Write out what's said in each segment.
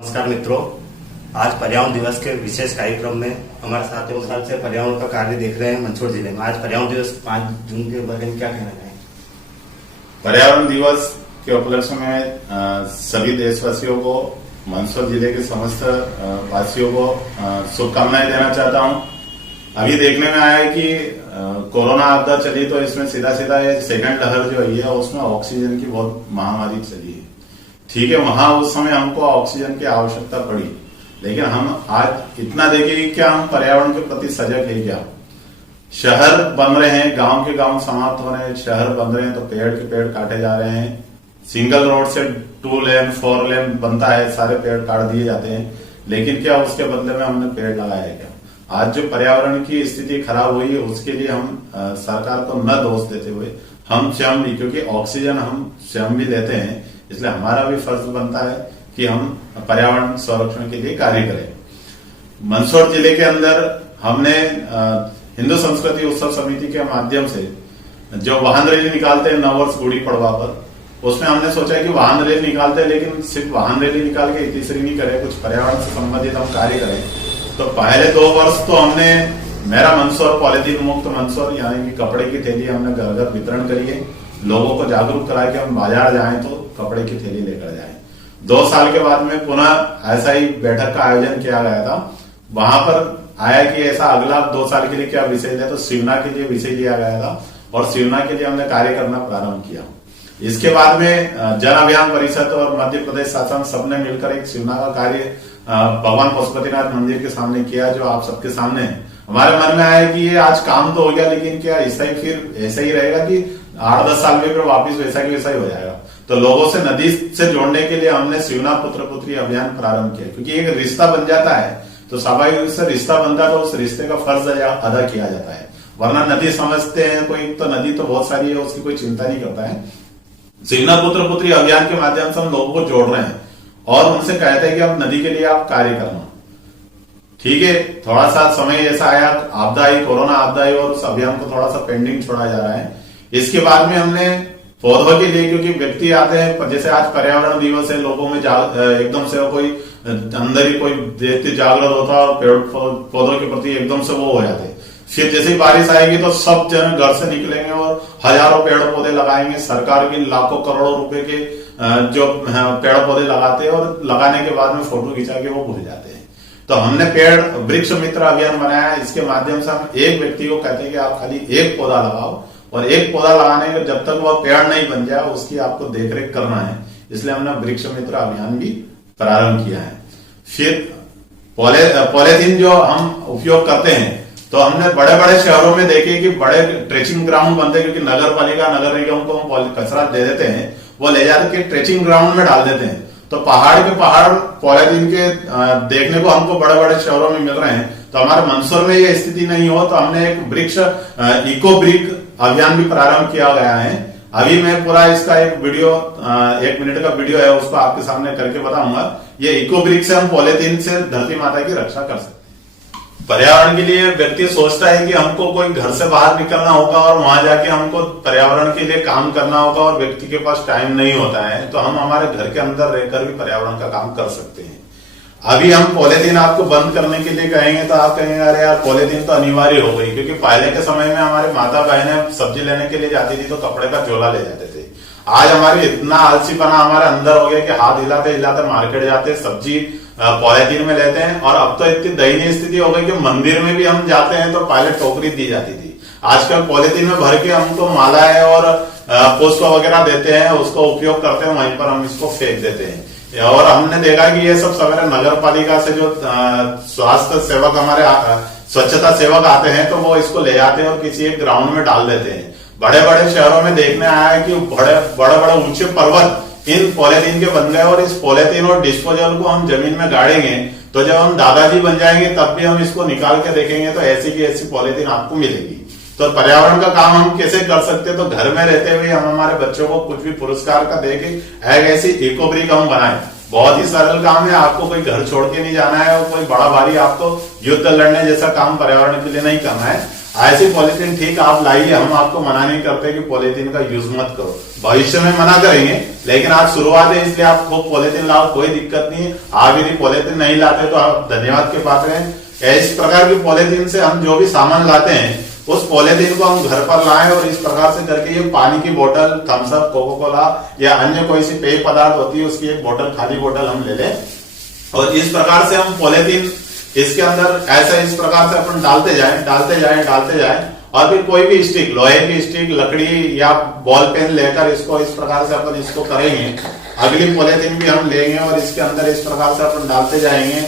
नमस्कार मित्रों, आज पर्यावरण दिवस के विशेष कार्यक्रम में हमारे साथ 2 साल से पर्यावरण का कार्य देख रहे हैं मंदसौर जिले में। आज पर्यावरण दिवस 5 जून के बारे में क्या कहना चाहेंगे? पर्यावरण दिवस के उपलक्ष्य में सभी देशवासियों को, मंदसौर जिले के समस्त वासियों को शुभकामनाएं देना चाहता हूं। अभी देखने में आया है कि कोरोना आपदा चली तो इसमें सीधा सीधा ये सेकंड लहर जो है उसमें ऑक्सीजन की बहुत महामारी चली है। ठीक है, वहां उस समय हमको ऑक्सीजन की आवश्यकता पड़ी, लेकिन हम आज इतना देखें कि क्या हम पर्यावरण के प्रति सजग है क्या? शहर बन रहे हैं, गांव के गांव समाप्त हो रहे हैं, शहर बन रहे हैं तो पेड़ के पेड़ काटे जा रहे हैं। सिंगल रोड से 2 लेन 4 लेन बनता है, सारे पेड़ काट दिए जाते हैं, लेकिन क्या उसके बदले में हमने पेड़ लगाया है क्या? आज जो पर्यावरण की स्थिति खराब हुई है उसके लिए हम सरकार को न दोष देते हुए हम स्वयं भी, क्योंकि ऑक्सीजन हम स्वयं भी लेते हैं, इसलिए हमारा भी फर्ज बनता है कि हम पर्यावरण संरक्षण के लिए कार्य करें। मंदसौर जिले के अंदर हमने हिंदू संस्कृति उत्सव समिति के माध्यम से जो वाहन रैली निकालते हैं नववर्ष गुड़ी पड़वा पर, उसमें हमने सोचा कि वाहन रैली निकालते हैं, लेकिन सिर्फ वाहन रैली निकाल के इतनी नहीं करें, कुछ पर्यावरण से संबंधित हम कार्य करें। तो पहले 2 वर्ष तो हमने मेरा मंदसौर पॉलिथीन मुक्त मंदसौर यानी कि कपड़े की थैली हमने घर घर वितरण करी है। लोगों को जागरूक करा के हम बाजार जाएं तो कपड़े की थैली लेकर जाएं। 2 साल के बाद में पुनः ऐसा ही बैठक का आयोजन किया गया था। वहां पर आया कि ऐसा अगला 2 साल के लिए क्या विषय है, तो सिवना के लिए विषय लिया गया था और सिवना के लिए हमने कार्य करना प्रारंभ किया। इसके बाद में जन अभियान परिषद और मध्य प्रदेश शासन सबने मिलकर एक सिवना का कार्य भगवान पशुपतिनाथ मंदिर के सामने किया, जो आप सबके सामने है। हमारे मन में आया कि ये आज काम तो हो गया, लेकिन क्या ऐसा ही फिर ऐसा ही रहेगा कि 8-10 साल में फिर वापिस वैसा की वैसा ही हो जाएगा? तो लोगों से नदी से जोड़ने के लिए हमने सिवना पुत्र पुत्री अभियान प्रारंभ किया, क्योंकि एक रिश्ता बन जाता है तो स्वाभाविक रूप से रिश्ता बनता है तो उस रिश्ते का फर्ज अदा किया जाता है। वरना नदी समझते हैं कोई तो नदी तो बहुत सारी है, उसकी कोई चिंता नहीं करता है। सिवना पुत्र पुत्री अभियान के माध्यम से हम लोगों को जोड़ रहे हैं और उनसे कहते हैं कि अब नदी के लिए आप कार्य करना। ठीक है, थोड़ा सा समय ऐसा आया, आपदा आई, कोरोना आपदा आई और उस अभियान को थोड़ा सा पेंडिंग छोड़ा जा रहा है। इसके बाद में हमने पौधों के लिए, क्योंकि व्यक्ति आते हैं, जैसे आज पर्यावरण दिवस है, लोगों में एकदम से कोई अंदर ही कोई देती जागृत होता है और पेड़ पौधों के प्रति एकदम से वो हो जाते हैं। फिर जैसे ही बारिश आएगी तो सब जन घर से निकलेंगे और हजारों पेड़ पौधे लगाएंगे। सरकार की लाखों करोड़ों रुपए के जो पेड़ पौधे लगाते हैं और लगाने के बाद में फोटो खिंचा के वो भूल जाते हैं। तो हमने पेड़ वृक्ष मित्र अभियान बनाया। इसके माध्यम से हम एक व्यक्ति को कहते हैं कि आप खाली एक पौधा लगाओ और एक पौधा लगाने के जब तक वह पेड़ नहीं बन जाए उसकी आपको देखरेख करना है। इसलिए हमने वृक्ष मित्र अभियान भी प्रारंभ किया है। फिर पॉलीथीन जो हम उपयोग करते हैं, तो हमने बड़े बड़े शहरों में देखे कि बड़े ट्रेचिंग ग्राउंड बनते हैं, क्योंकि नगर पालिका नगर निगम को हम कचरा दे देते हैं, वो ले जाकर के ट्रेचिंग ग्राउंड में डाल देते हैं। तो पहाड़ के पहाड़ पॉलीथीन के देखने को हमको बड़े बड़े शहरों में मिल रहे हैं। तो हमारे मंदसौर में ये स्थिति नहीं हो तो हमने एक वृक्ष इको ब्रिक अभियान भी प्रारंभ किया गया है। अभी मैं पूरा इसका एक वीडियो 1 मिनट का वीडियो है, उसको आपके सामने करके बताऊंगा। ये इको ब्रिक से हम पॉलीथीन से धरती माता की रक्षा कर सकते हैं। पर्यावरण के लिए व्यक्ति सोचता है कि हमको कोई घर से बाहर निकलना होगा और वहां जाके हमको पर्यावरण के लिए काम करना होगा और व्यक्ति के पास टाइम नहीं होता है, तो हम हमारे घर के अंदर रहकर भी पर्यावरण का काम कर सकते हैं। अभी हम पॉलीथीन आपको बंद करने के लिए कहेंगे तो आप कहेंगे अरे यार पॉलीथीन तो अनिवार्य हो गई, क्योंकि पहले के समय में हमारे माता बहनें सब्जी लेने के लिए जाती थी तो कपड़े का झोला ले जाते थे। आज हमारी इतना आलसीपना हमारे अंदर हो गया कि हाथ हिलाते हिलाते मार्केट जाते, सब्जी पॉलीथीन में लेते हैं। और अब तो इतनी दयनीय स्थिति हो गई कि मंदिर में भी हम जाते हैं तो पहले टोकरी दी जाती थी, आजकल पॉलीथीन में भर के हमको मालाएं और पुष्प वगैरह देते हैं, उसको उपयोग करते हैं, वहीं पर हम इसको फेंक देते हैं। और हमने देखा कि ये सब सवेरे नगर पालिका से जो स्वास्थ्य सेवक हमारे स्वच्छता सेवक आते हैं तो वो इसको ले जाते हैं और किसी एक ग्राउंड में डाल देते हैं। बड़े बड़े शहरों में देखने आया है कि बड़े बड़े ऊंचे पर्वत इन पॉलीथीन के बन गए और इस पॉलीथीन और डिस्पोजल को हम जमीन में गाड़ेंगे तो जब हम दादाजी बन जाएंगे तब भी हम इसको निकाल के देखेंगे तो ऐसी की ऐसी पॉलीथीन आपको मिलेगी। तो पर्यावरण का काम हम कैसे कर सकते हैं? तो घर में रहते हुए हम हमारे बच्चों को कुछ भी पुरस्कार का देके एक ऐसी इको ब्रिक हम बनाए। बहुत ही सरल काम है, आपको कोई घर छोड़ के नहीं जाना है और कोई बड़ा भारी आपको युद्ध लड़ने जैसा काम पर्यावरण के लिए नहीं करना है। ऐसी पॉलीथीन ठीक आप लाइए, हम आपको मना नहीं करते कि पॉलीथीन का यूज मत करो, भविष्य में मना करेंगे, लेकिन आज शुरुआत है इसलिए आप खूब पॉलिथीन लाओ, कोई दिक्कत नहीं है। आप यदि पॉलिथीन नहीं लाते तो आप धन्यवाद के पात्र हैं। इस प्रकार की पॉलिथीन से हम जो भी सामान लाते हैं उस पॉलिथीन को हम घर पर लाएं और इस प्रकार से करके ये पानी की बोतल, थम्स अप, कोको कोला या अन्य कोई सी पेय पदार्थ होती है उसकी एक बोतल, खाली बोतल हम ले लें और इस प्रकार से हम पॉलिथीन इसके अंदर ऐसा इस प्रकार से अपन डालते जाएं और फिर कोई भी स्टिक, लोहे की स्टिक, लकड़ी या बॉल पेन लेकर इसको इस प्रकार से अपन इसको करेंगे। अगली पॉलिथीन भी हम लेंगे और इसके अंदर इस प्रकार से अपन डालते जाएंगे।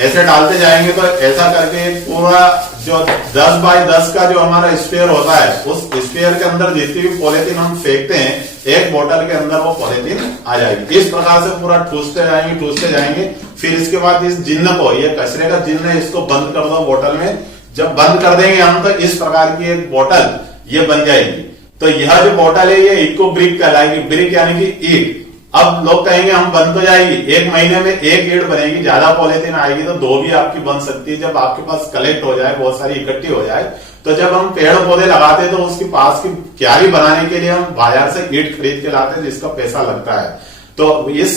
ऐसे डालते जाएंगे तो ऐसा करके पूरा जो 10 बाय 10 का जो हमारा स्पेयर होता है उस स्पेयर के अंदर जितनी भी पॉलिथीन हम फेंकते हैं एक बोतल के अंदर वो पॉलिथीन आ जाएगी। इस प्रकार से पूरा ठूसते जाएंगे। फिर इसके बाद इस जिन्न को, ये कचरे का जिन्न है, इसको बंद कर दो बोतल में। जब बंद कर देंगे हम तो इस प्रकार की एक बोतल ये बन जाएगी। तो यह जो बोतल है ये इको ब्रिक कहलाएगी। ब्रिक यानी कि ईट। अब लोग कहेंगे हम बन तो जाएगी, 1 महीने में 1 ईट बनेगी, ज्यादा पॉलिथीन आएगी तो 2 भी आपकी बन सकती है जब आपके पास कलेक्ट हो जाए, बहुत सारी इकट्ठी हो जाए। तो जब हम पेड़ पौधे लगाते हैं तो उसके पास की क्यारी बनाने के लिए हम बाजार से ईट खरीद के लाते हैं जिसका पैसा लगता है। तो इस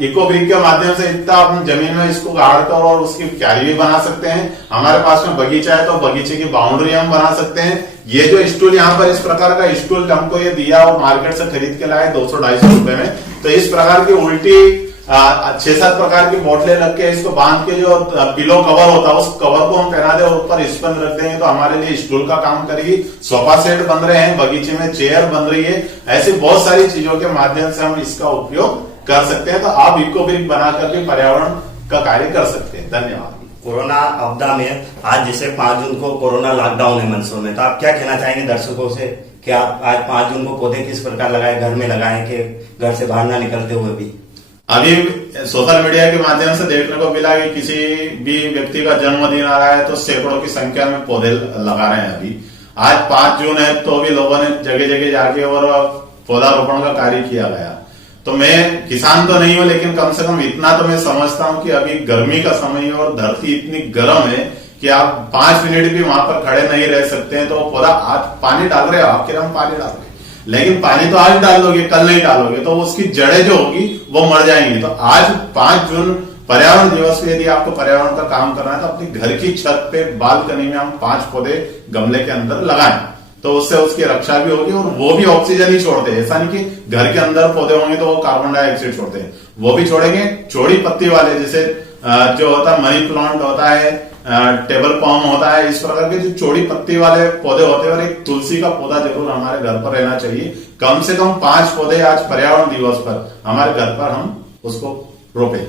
इको ब्रिक के माध्यम से इतना अपन जमीन में इसको गाड़कर और उसकी क्यारी भी बना सकते हैं। हमारे पास में बगीचा है तो बगीचे की बाउंड्री हम बना सकते हैं। ये जो स्टूल यहाँ पर इस प्रकार का स्टूल हमको ये दिया और मार्केट से खरीद के लाए 200-250 रुपए में। तो इस प्रकार की उल्टी 6-7 प्रकार की बोतलें रख के इसको बांध के जो पिलो कवर होता है उस कवर को हम पहना दे और ऊपर स्पंज रख देंगे तो हमारे लिए स्टूल का काम करेगी। सोफा सेट बन रहे हैं, बगीचे में चेयर बन रही है। ऐसी बहुत सारी चीजों के माध्यम से हम इसका उपयोग कर सकते हैं। तो आप इको ब्रिक बनाकर भी पर्यावरण का कार्य कर सकते हैं। धन्यवाद। कोरोना आपदा में आज जैसे 5 जून को कोरोना लॉकडाउन है मंदसौर में, तो आप क्या कहना चाहेंगे दर्शकों से कि आप आज 5 जून को पौधे किस प्रकार लगाए, घर में लगाएं कि घर से बाहर ना निकलते हुए भी? अभी सोशल मीडिया के माध्यम से देखने को मिला कि किसी भी व्यक्ति का जन्मदिन आ रहा है तो सैकड़ों की संख्या में पौधे लगा रहे हैं। अभी आज 5 जून है तो भी लोगों ने जगह जगह जाके और पौधारोपण का कार्य किया गया। तो मैं किसान तो नहीं हूं लेकिन कम से कम इतना तो मैं समझता हूं कि अभी गर्मी का समय है और धरती इतनी गर्म है कि आप 5 मिनट भी वहां पर खड़े नहीं रह सकते हैं। तो पौधा आज पानी डाल रहे हो, आप किरण पानी डाल रहे, लेकिन पानी तो आज डाल दोगे, कल नहीं डालोगे तो उसकी जड़ें जो होगी वो मर जाएंगी। तो आज 5 जून पर्यावरण दिवस पे यदि आपको पर्यावरण का काम करना है तो अपनी घर की छत पे बालकनी में हम 5 पौधे गमले के अंदर लगाएं तो उससे उसकी रक्षा भी होगी और वो भी ऑक्सीजन ही छोड़ते हैं। ऐसा नहीं कि घर के अंदर पौधे होंगे तो वो कार्बन डाइऑक्साइड छोड़ते हैं, वो भी छोड़ेंगे। चौड़ी पत्ती वाले जैसे जो होता है मनी प्लांट होता है, टेबल पाम होता है, इस प्रकार के जो चौड़ी पत्ती वाले पौधे होते हैं और एक तुलसी का पौधा जरूर हमारे घर पर रहना चाहिए। कम से कम 5 पौधे आज पर्यावरण दिवस पर हमारे घर पर हम उसको रोपें।